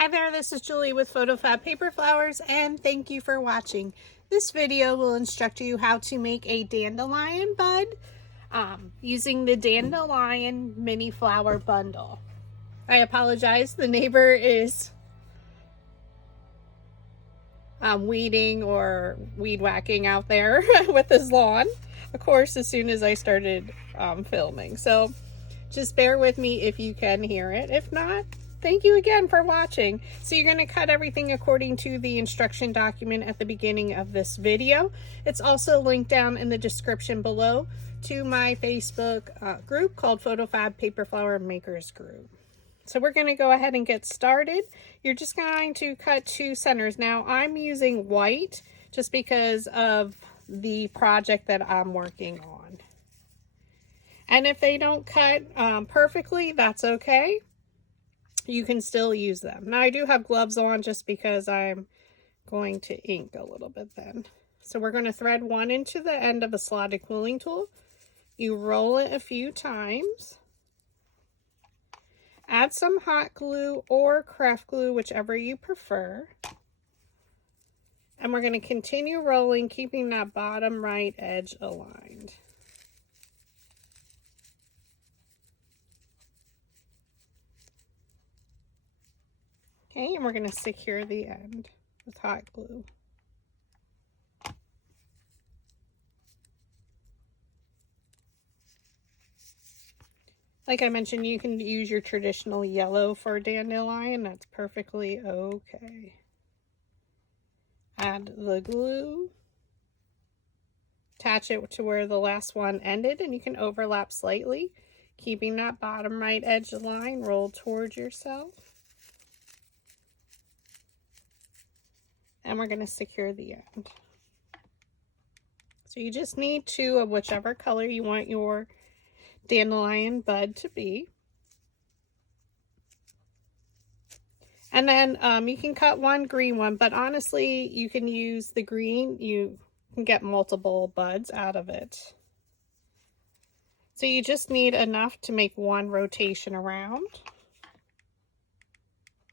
Hi there, this is Julie with PhotoFabPaperFlowers, and thank you for watching. This video will instruct you how to make a dandelion bud using the Dandelion Mini Flower bundle. I apologize, the neighbor is weeding or weed whacking out there with his lawn, of course, as soon as I started filming. So just bear with me if you can hear it. If not, thank you again for watching. So you're going to cut everything according to the instruction document at the beginning of this video. It's also linked down in the description below to my Facebook group called PhotoFabPaperFlower Makers Group. So we're going to go ahead and get started. You're just going to cut 2 centers. Now I'm using white just because of the project that I'm working on. And if they don't cut perfectly, that's okay. You can still use them. Now I do have gloves on just because I'm going to ink a little bit then. So we're going to thread 1 into the end of a slotted quilling tool. You roll it a few times. Add some hot glue or craft glue, whichever you prefer. And we're going to continue rolling, keeping that bottom right edge aligned. Okay, and we're going to secure the end with hot glue. Like I mentioned, you can use your traditional yellow for dandelion. That's perfectly okay. Add the glue. Attach it to where the last one ended, and you can overlap slightly, keeping that bottom right edge line rolled towards yourself. And we're going to secure the end. So you just need 2 of whichever color you want your dandelion bud to be. And then you can cut 1 green one, but honestly you can use the green. You can get multiple buds out of it. So you just need enough to make 1 rotation around.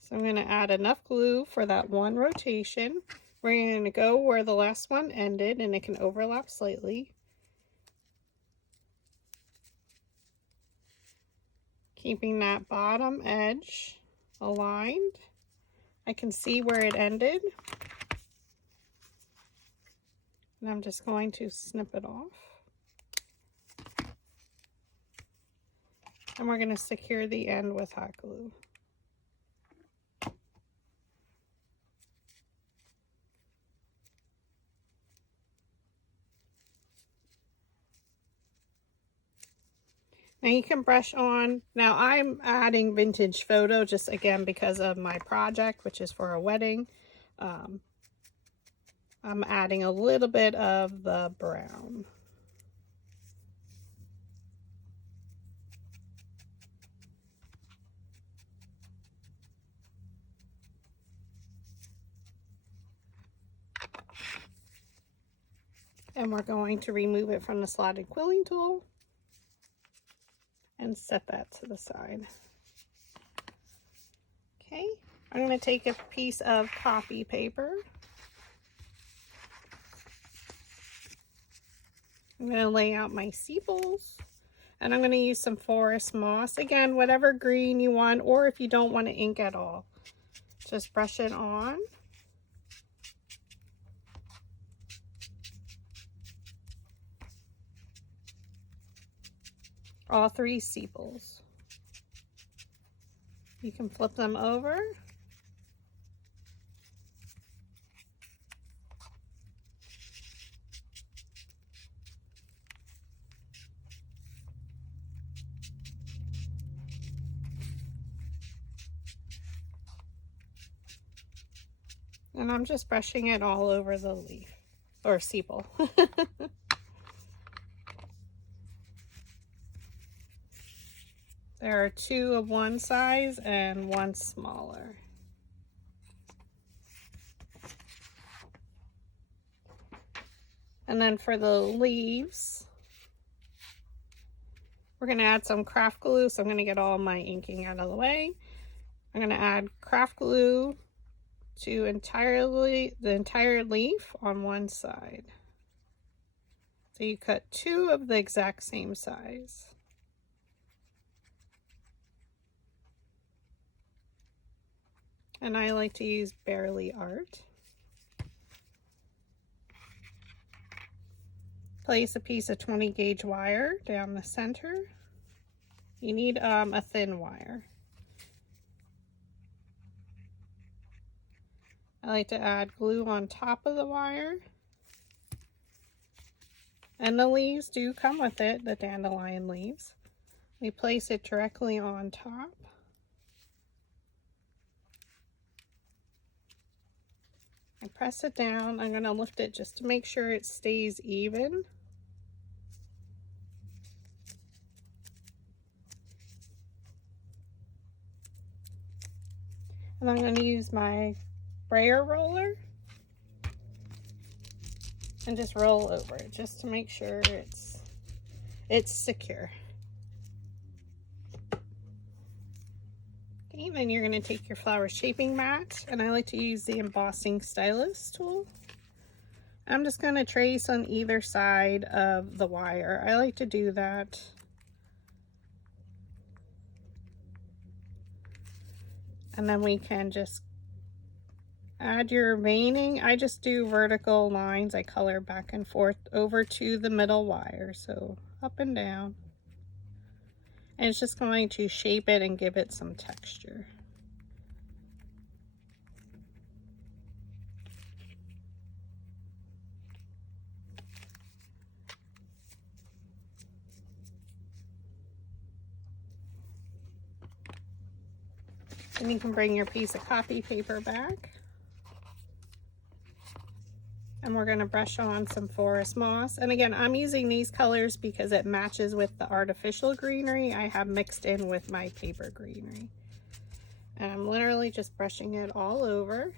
So I'm going to add enough glue for that 1 rotation. We're going to go where the last one ended, and it can overlap slightly. Keeping that bottom edge aligned. I can see where it ended. And I'm just going to snip it off. And we're going to secure the end with hot glue. Now you can brush on. Now I'm adding vintage photo just again because of my project, which is for a wedding. I'm adding a little bit of the brown. And we're going to remove it from the slotted quilling tool and set that to the side. Okay, I'm going to take a piece of copy paper. I'm going to lay out my sepals, and I'm going to use some forest moss. Again, whatever green you want, or if you don't want to ink at all, just brush it on. All 3 sepals. You can flip them over. And I'm just brushing it all over the leaf, or sepal. There are 2 of one size and 1 smaller. And then for the leaves, we're going to add some craft glue. So I'm going to get all my inking out of the way. I'm going to add craft glue to the entire leaf on one side. So you cut 2 of the exact same size. And I like to use Barely Art. Place a piece of 20 gauge wire down the center. You need a thin wire. I like to add glue on top of the wire. And the leaves do come with it, the dandelion leaves. We place it directly on top. I press it down. I'm going to lift it just to make sure it stays even. And I'm going to use my brayer roller and just roll over it just to make sure it's secure. Okay, then you're going to take your flower shaping mat, and I like to use the embossing stylus tool. I'm just going to trace on either side of the wire. I like to do that. And then we can just add your veining. I just do vertical lines. I color back and forth over to the middle wire, so up and down. And it's just going to shape it and give it some texture. And you can bring your piece of copy paper back. And we're going to brush on some forest moss. And again, I'm using these colors because it matches with the artificial greenery I have mixed in with my paper greenery. And I'm literally just brushing it all over.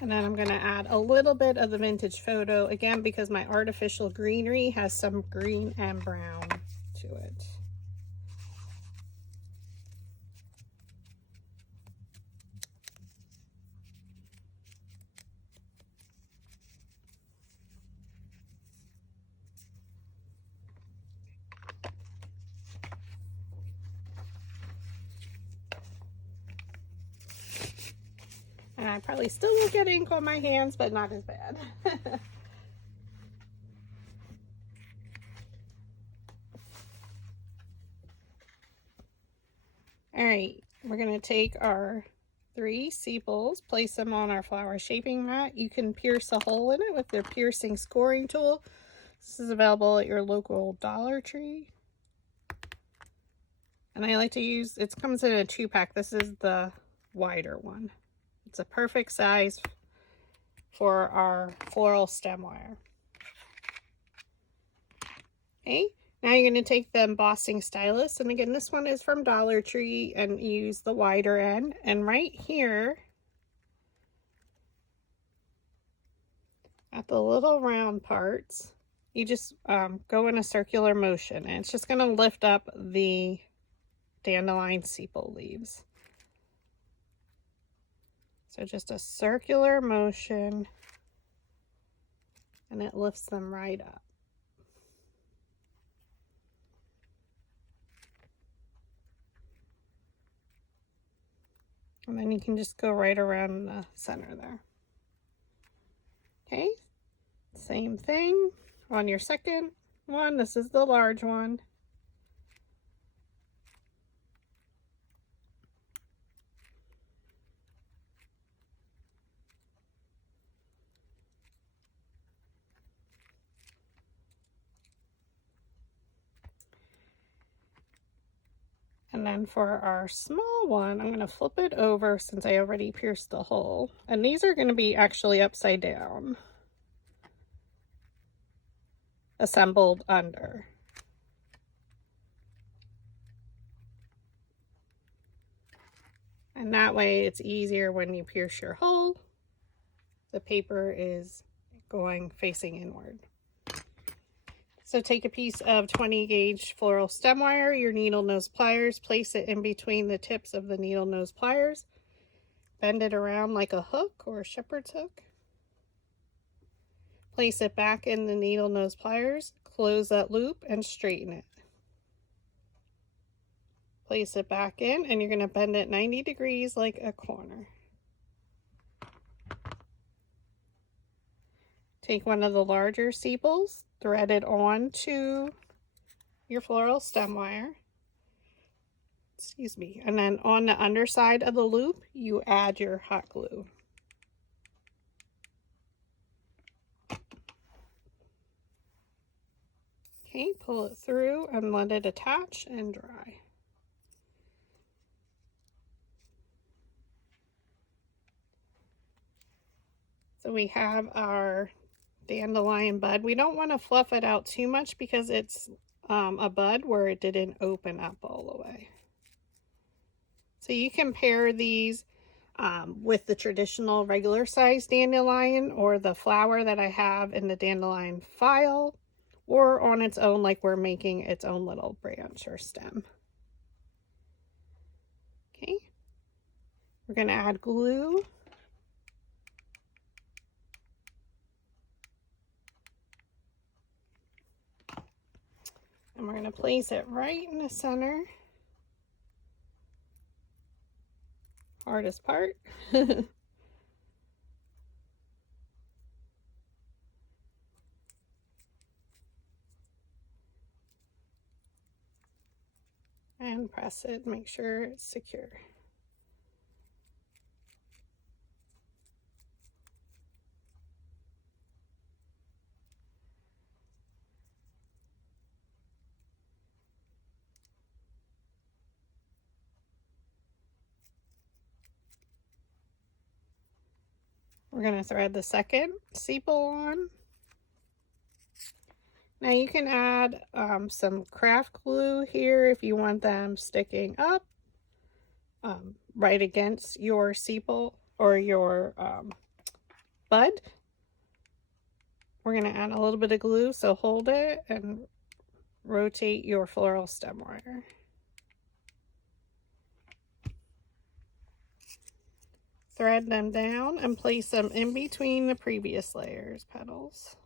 And then I'm going to add a little bit of the vintage photo, again, because my artificial greenery has some green and brown to it. And I probably still will get ink on my hands, but not as bad. All right, we're going to take our 3 sepals, place them on our flower shaping mat. You can pierce a hole in it with their piercing scoring tool. This is available at your local Dollar Tree. And I like to use, it comes in a 2-pack. This is the wider one. It's a perfect size for our floral stem wire. Okay, now you're going to take the embossing stylus, and again, this one is from Dollar Tree, and use the wider end. And right here, at the little round parts, you just go in a circular motion, and it's just going to lift up the dandelion sepal leaves. So just a circular motion, and it lifts them right up. And then you can just go right around the center there. Okay, same thing on your second one. This is the large one. And then for our small one, I'm going to flip it over since I already pierced the hole. And these are going to be actually upside down, assembled under. And that way it's easier when you pierce your hole. The paper is going facing inward. So take a piece of 20 gauge floral stem wire, your needle nose pliers, place it in between the tips of the needle nose pliers, bend it around like a hook or a shepherd's hook. Place it back in the needle nose pliers, close that loop and straighten it. Place it back in and you're going to bend it 90 degrees like a corner. Take one of the larger sepals, thread it onto your floral stem wire. Excuse me. And then on the underside of the loop, you add your hot glue. Okay, pull it through and let it attach and dry. So we have our Dandelion Bud. We don't want to fluff it out too much because it's a bud where it didn't open up all the way. So you can pair these with the traditional regular size dandelion or the flower that I have in the dandelion file, or on its own like we're making its own little branch or stem. Okay, we're going to add glue. And we're going to place it right in the center. Hardest part. And press it, make sure it's secure. We're going to thread the second sepal on. Now you can add some craft glue here if you want them sticking up right against your sepal or your bud. We're going to add a little bit of glue, so hold it and rotate your floral stem wire. Thread them down and place them in between the previous layers petals.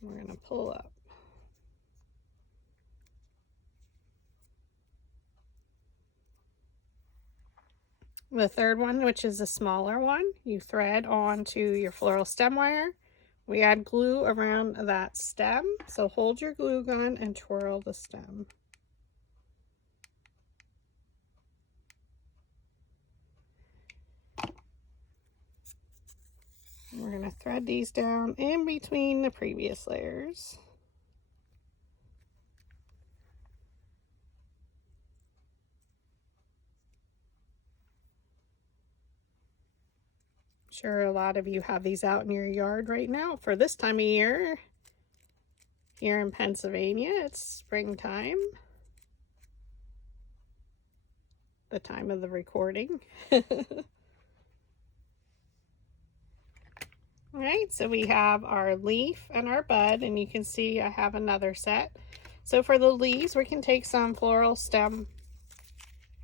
We're going to pull up. The third one, which is a smaller one, you thread onto your floral stem wire. We add glue around that stem, so hold your glue gun and twirl the stem. We're going to thread these down in between the previous layers. I'm sure a lot of you have these out in your yard right now for this time of year. Here in Pennsylvania, it's springtime. The time of the recording. Alright, so we have our leaf and our bud, and you can see I have another set. So for the leaves, we can take some floral stem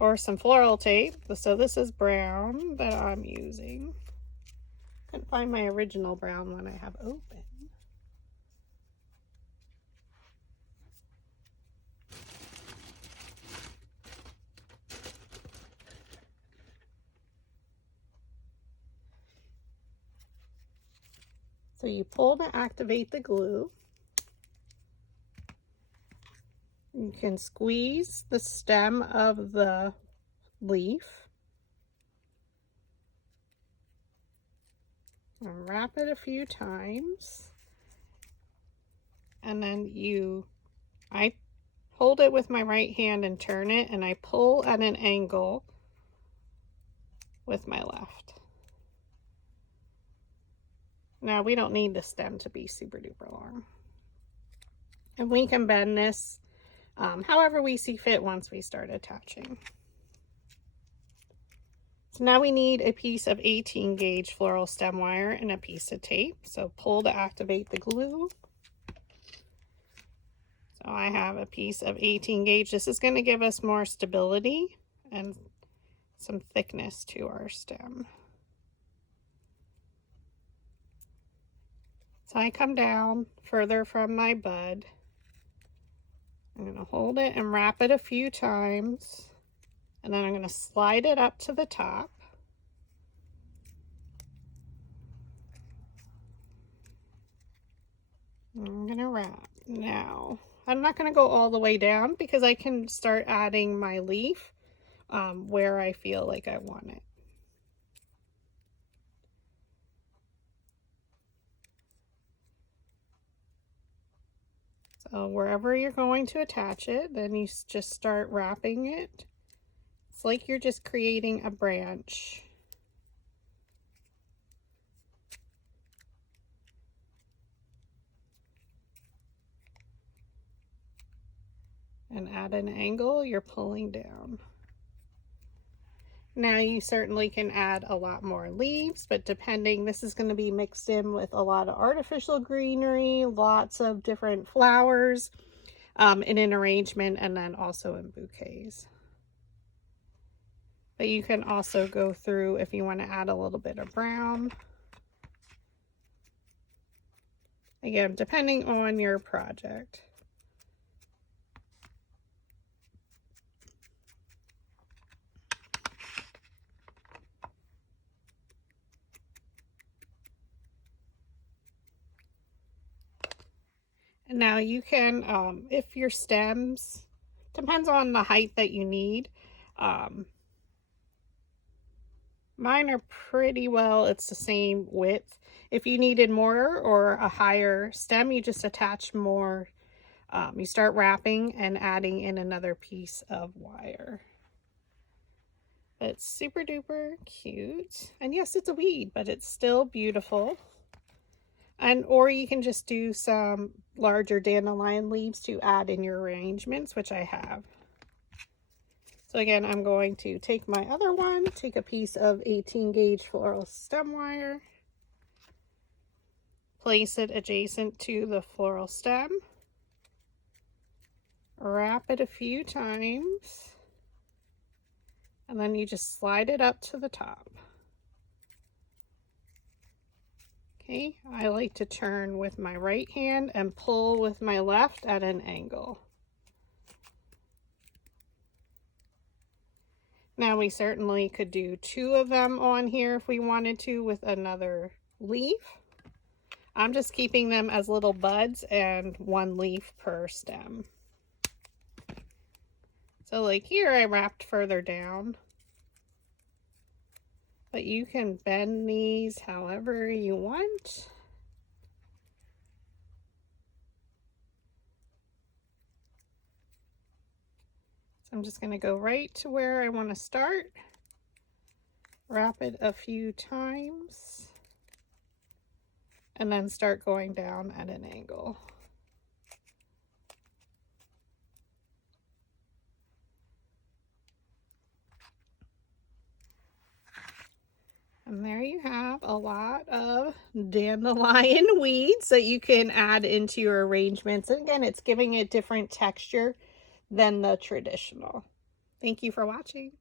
or some floral tape. So this is brown that I'm using. Couldn't find my original brown one I have open. So you pull to activate the glue. You can squeeze the stem of the leaf and wrap it a few times. And then I hold it with my right hand and turn it, and I pull at an angle with my left. Now we don't need the stem to be super duper long. And we can bend this however we see fit once we start attaching. So now we need a piece of 18 gauge floral stem wire and a piece of tape. So pull to activate the glue. So I have a piece of 18 gauge. This is going to give us more stability and some thickness to our stem. So I come down further from my bud. I'm going to hold it and wrap it a few times, and then I'm going to slide it up to the top. I'm going to wrap. Now, I'm not going to go all the way down because I can start adding my leaf where I feel like I want it. So wherever you're going to attach it, then you just start wrapping it. It's like you're just creating a branch. And at an angle, you're pulling down. Now you certainly can add a lot more leaves, but depending, this is going to be mixed in with a lot of artificial greenery, lots of different flowers in an arrangement, and then also in bouquets. But you can also go through if you want to add a little bit of brown. Again, depending on your project. And now you can, if your stems, depends on the height that you need. Mine are pretty well, it's the same width. If you needed more or a higher stem, you just attach more. You start wrapping and adding in another piece of wire. It's super duper cute. And yes, it's a weed, but it's still beautiful. And or you can just do some larger dandelion leaves to add in your arrangements, which I have. So again, I'm going to take my other one, take a piece of 18 gauge floral stem wire, place it adjacent to the floral stem, wrap it a few times, and then you just slide it up to the top. Okay, I like to turn with my right hand and pull with my left at an angle. Now we certainly could do 2 of them on here if we wanted to with another leaf. I'm just keeping them as little buds and 1 leaf per stem. So like here I wrapped further down, but you can bend these however you want. I'm just going to go right to where I want to start, wrap it a few times, and then start going down at an angle. And there you have a lot of dandelion weeds that you can add into your arrangements. And again, it's giving it different texture than the traditional. Thank you for watching.